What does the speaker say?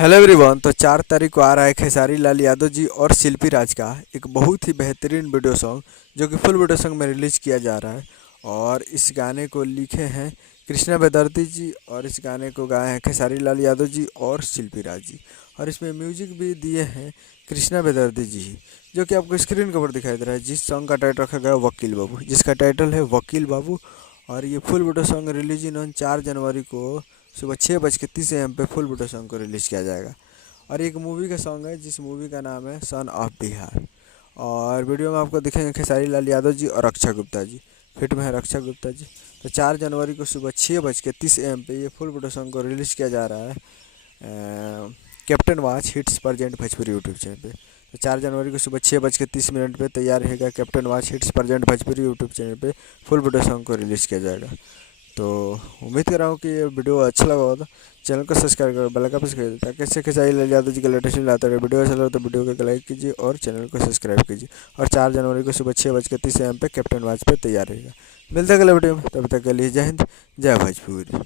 Hello everyone. तो 4 तारीख को आ रहा है खेसारी लाल यादव जी और शिल्पी राज का एक बहुत ही बेहतरीन वीडियो सॉन्ग, जो कि फुल वीडियो सॉन्ग में रिलीज़ किया जा रहा है। और इस गाने को लिखे हैं कृष्णा बेदर्ती जी और इस गाने को गाए हैं खेसारी लाल यादव जी और शिल्पी राज जी। और इसमें म्यूजिक भी दिए हैं कृष्णा बेदर्ती जी ही, जो कि आपको स्क्रीन के ऊपर दिखाई दे रहा है। जिस सॉन्ग का टाइटल रखा गया है वकील बाबू, जिसका टाइटल है वकील बाबू। और ये full video song release in on 4 जनवरी को सुबह 6:30 AM पे फुल वीडियो सॉन्ग को रिलीज़ किया जाएगा। और एक मूवी का सॉन्ग है जिस मूवी का नाम है सन ऑफ बिहार। और वीडियो में आपको दिखेंगे खेसारी लाल यादव जी और रक्षा गुप्ता जी, फिट में है रक्षा गुप्ता जी। तो 4 जनवरी को सुबह 6:30 AM पे ये फुल वीडियो सॉन्ग को रिलीज़ किया जा रहा है captain watch hits present Bhojpuri YouTube channel पे। तो 4 जनवरी को सुबह 6:30 पे तैयार रहेगा captain watch hits present Bhojpuri YouTube channel पे फुल वीडियो सॉन्ग को रिलीज़ किया जाएगा। तो उम्मीद कर रहा हूँ कि ये वीडियो अच्छा लगा होगा। चैनल को सब्सक्राइब करो, बेल आइकन प्रेस कर दीजिए ताकि इससे खेसारी लाल यादव जी का लेटेस्ट लाता रहे। वीडियो अच्छा लगा तो वीडियो को लाइक कीजिए और चैनल को सब्सक्राइब कीजिए। और 4 जनवरी को सुबह 6:30 AM पे कैप्टन वाच पे तैयार रहेगा। मिलते हैं अगले वीडियो में, तब तक के लिए जय हिंद, जय भोजपुरी।